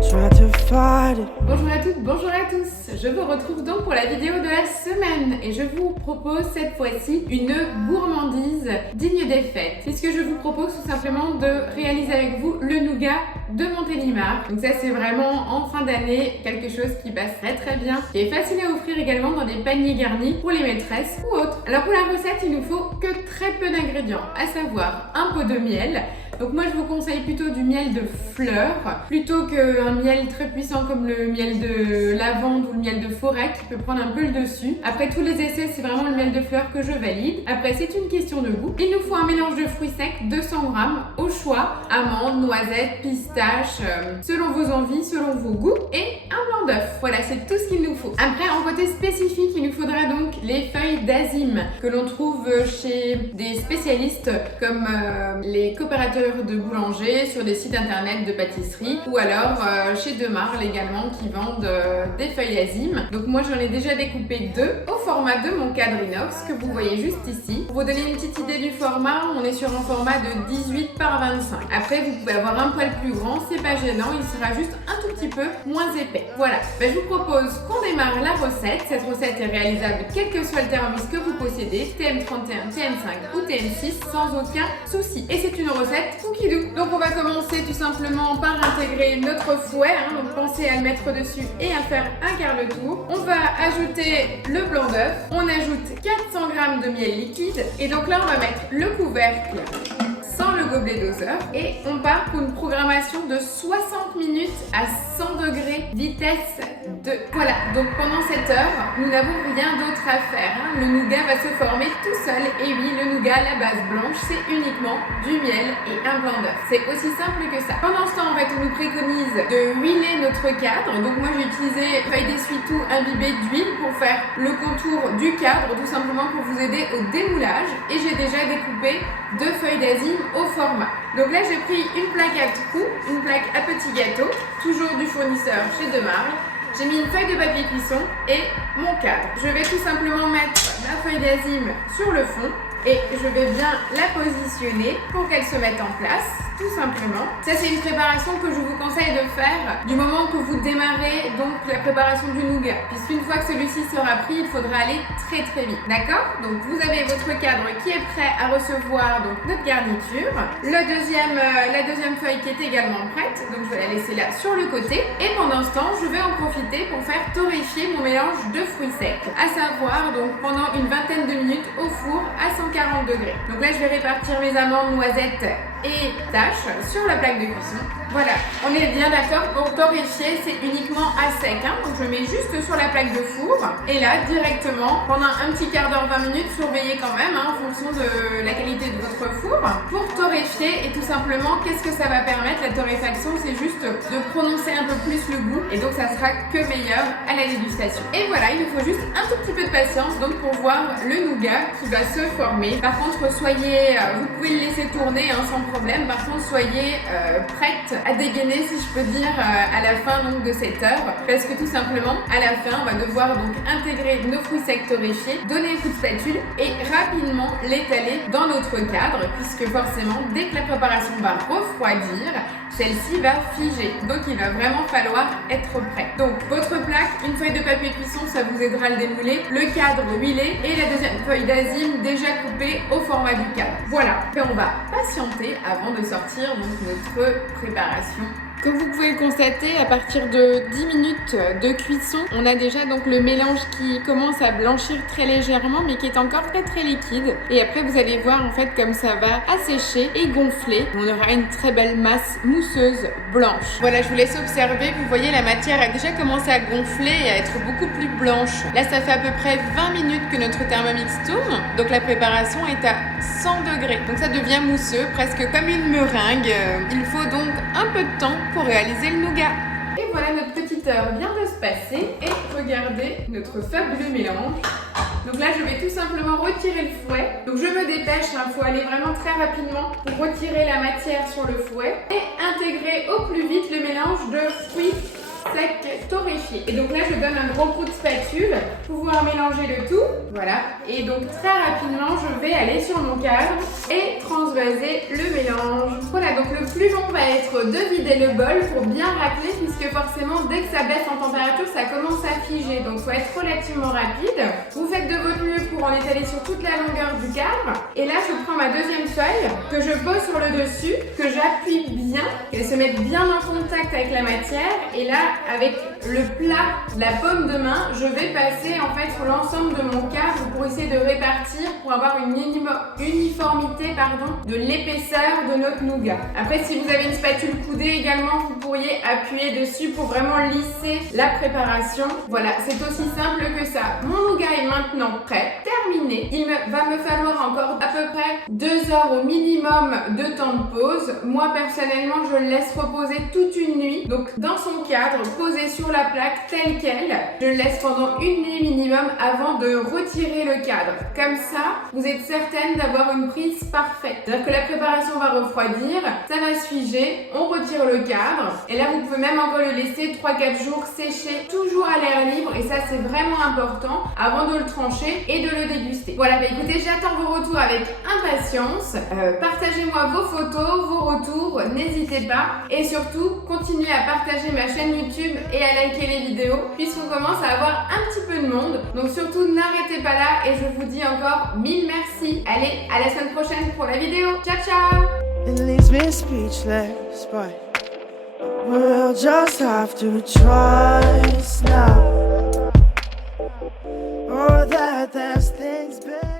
Bonjour à toutes, bonjour à tous. Je vous retrouve donc pour la vidéo de la semaine et je vous propose cette fois-ci une gourmandise digne des fêtes, puisque je vous propose tout simplement de réaliser avec vous le nougat de Montélimar. Donc ça c'est vraiment en fin d'année quelque chose qui passe très bien, qui est facile à offrir également dans des paniers garnis pour les maîtresses ou autres. Alors pour la recette, il nous faut que très peu d'ingrédients, à savoir un pot de miel. Donc moi je vous conseille plutôt du miel de fleurs plutôt qu'un miel très puissant comme le miel de lavande ou le miel de forêt qui peut prendre un peu le dessus. Après tous les essais, c'est vraiment le miel de fleurs que je valide. Après c'est une question de goût. Il nous faut un mélange de fruits secs, 200 g au choix, amandes, noisettes, pistaches, selon vos envies, selon vos goûts, et un blanc d'œuf. Voilà, c'est tout ce qu'il nous faut. Après en côté spécifique, il nous faudra donc les feuilles d'azim que l'on trouve chez des spécialistes comme les coopérateurs de boulanger, sur des sites internet de pâtisserie ou alors chez Demarle également qui vendent des feuilles d'azim. Donc moi j'en ai déjà découpé 2 au format de mon cadre inox que vous voyez juste ici. Pour vous donner une petite idée du format, on est sur un format de 18 par 25. Après vous pouvez avoir un poil plus grand, c'est pas gênant, il sera juste un tout petit peu moins épais. Voilà, je vous propose qu'on démarre la recette. Cette recette est réalisable quel que soit le thermomix que vous possédez, TM31, TM5 ou TM6 sans aucun souci. Et c'est une recette cookie doux. Donc on va commencer tout simplement par intégrer notre fouet, donc pensez à le mettre dessus et à faire un quart de tour. On va ajouter le blanc d'œuf, on ajoute 400 g de miel liquide et donc là on va mettre le couvercle sans le gobelet doseur et on part pour une programmation de 60 minutes à 100 degrés vitesse 2. Voilà, donc pendant cette heure, nous n'avons rien d'autre à faire. Le nougat va se former tout seul et oui, le nougat à la base blanche, c'est uniquement du miel et un blanc d'œuf. C'est aussi simple que ça. Pendant ce temps, en fait, on nous préconise de huiler notre cadre. Donc moi, j'ai utilisé feuille d'essuie-tout imbibée d'huile pour faire le contour du cadre, tout simplement pour vous aider au démoulage. Et j'ai déjà découpé 2 feuilles d'azim au format. Donc là j'ai pris une plaque à trous, une plaque à petit gâteau, toujours du fournisseur chez Demarle. J'ai mis une feuille de papier cuisson et mon cadre. Je vais tout simplement mettre la feuille d'azim sur le fond et je vais bien la positionner pour qu'elle se mette en place, tout simplement. Ça c'est une préparation que je vous conseille de faire du moment que vous démarrez donc la préparation du nougat, puisqu'une fois que celui-ci sera pris, il faudra aller très vite, d'accord? Donc vous avez votre cadre qui est prêt à recevoir donc notre garniture. La deuxième feuille qui est également prête, donc je vais la laisser là sur le côté. Et pendant ce temps, je vais en profiter pour faire torréfier mon mélange de fruits secs, à savoir donc pendant une vingtaine de minutes au four à 140 degrés. Donc là je vais répartir mes amandes, noisettes et tâches sur la plaque de cuisson. Voilà, on est bien d'accord, pour torréfier c'est uniquement à sec, donc je mets juste sur la plaque de four et là directement pendant un petit quart d'heure, 20 minutes, surveillez quand même en fonction de la qualité de votre four pour torréfier. Et tout simplement qu'est-ce que ça va permettre? La torréfaction c'est juste de prononcer un peu plus le goût et donc ça sera que meilleur à la dégustation. Et voilà, il nous faut juste un tout petit peu de patience donc pour voir le nougat qui va se former. Par contre soyez, vous pouvez le laisser tourner sans problème, par contre soyez prête à dégainer si je peux dire à la fin donc de cette heure, parce que tout simplement à la fin on va devoir donc intégrer nos fruits secs torréfiés, donner un coup de spatule et rapidement l'étaler dans notre cadre, puisque forcément dès que la préparation va refroidir, celle-ci va figer, donc il va vraiment falloir être prêt. Donc votre plaque, une feuille de papier cuisson, ça vous aidera à le démouler, le cadre huilé et la deuxième feuille d'azim déjà coupée au format du cadre. Voilà, et on va patienter avant de sortir donc notre préparation. Comme vous pouvez le constater, à partir de 10 minutes de cuisson, on a déjà donc le mélange qui commence à blanchir très légèrement mais qui est encore très liquide. Et après vous allez voir en fait comme ça va assécher et gonfler. On aura une très belle masse mousseuse blanche. Voilà, je vous laisse observer. Vous voyez la matière a déjà commencé à gonfler et à être beaucoup plus blanche. Là ça fait à peu près 20 minutes que notre thermomix tourne. Donc la préparation est à 100 degrés. Donc ça devient mousseux, presque comme une meringue. Il faut donc un peu de temps pour réaliser le nougat. Et voilà, notre petite heure vient de se passer et regardez notre fabuleux mélange. Donc là je vais tout simplement retirer le fouet. Donc je me dépêche, il faut aller vraiment très rapidement pour retirer la matière sur le fouet et intégrer au plus vite le mélange de fruits sec torréfié. Et donc là, je donne un gros coup de spatule pour pouvoir mélanger le tout. Voilà. Et donc très rapidement, je vais aller sur mon cadre et transvaser le mélange. Voilà, donc le plus long va être de vider le bol pour bien racler, puisque forcément, dès que ça baisse en température, ça commence à figer. Donc, il faut être relativement rapide. Vous faites de votre mieux pour en étaler sur toute la longueur du cadre. Et là, je prends ma deuxième feuille que je pose sur le dessus, que j'appuie bien, qu'elle se mette bien en contact avec la matière. Et là, avec le plat, la paume de main, je vais passer en fait sur l'ensemble de mon cadre pour essayer de répartir, pour avoir une uniformité de l'épaisseur de notre nougat. Après, si vous avez une spatule coudée également, vous pourriez appuyer dessus pour vraiment lisser la préparation. Voilà, c'est aussi simple que ça. Mon nougat est maintenant prêt, terminé. Il va me falloir encore à peu près 2 heures au minimum de temps de pause. Moi, personnellement, je le laisse reposer toute une nuit. Donc, dans son cadre, posé sur la plaque telle qu'elle, je le laisse pendant une nuit minimum avant de retirer le cadre. Comme ça, vous êtes certaine d'avoir une prise parfaite. C'est-à-dire que la préparation va refroidir, ça va se figer, on retire le cadre. Et là, vous pouvez même encore le laisser 3-4 jours sécher, toujours à l'air libre. Et ça, c'est vraiment important avant de le trancher et de le déguster. Voilà, bah écoutez, j'attends vos retours avec impatience. Partagez-moi vos photos, vos retours, n'hésitez pas. Et surtout, continuez à partager ma chaîne YouTube et à liker les vidéos, puisqu'on commence à avoir un petit peu de monde. Donc surtout, n'arrêtez pas là et je vous dis encore 1000 merci. Allez, à la semaine prochaine pour la vidéo. Ciao, ciao! It leaves me speechless, but we'll just have to trust now. Oh, that there's things better.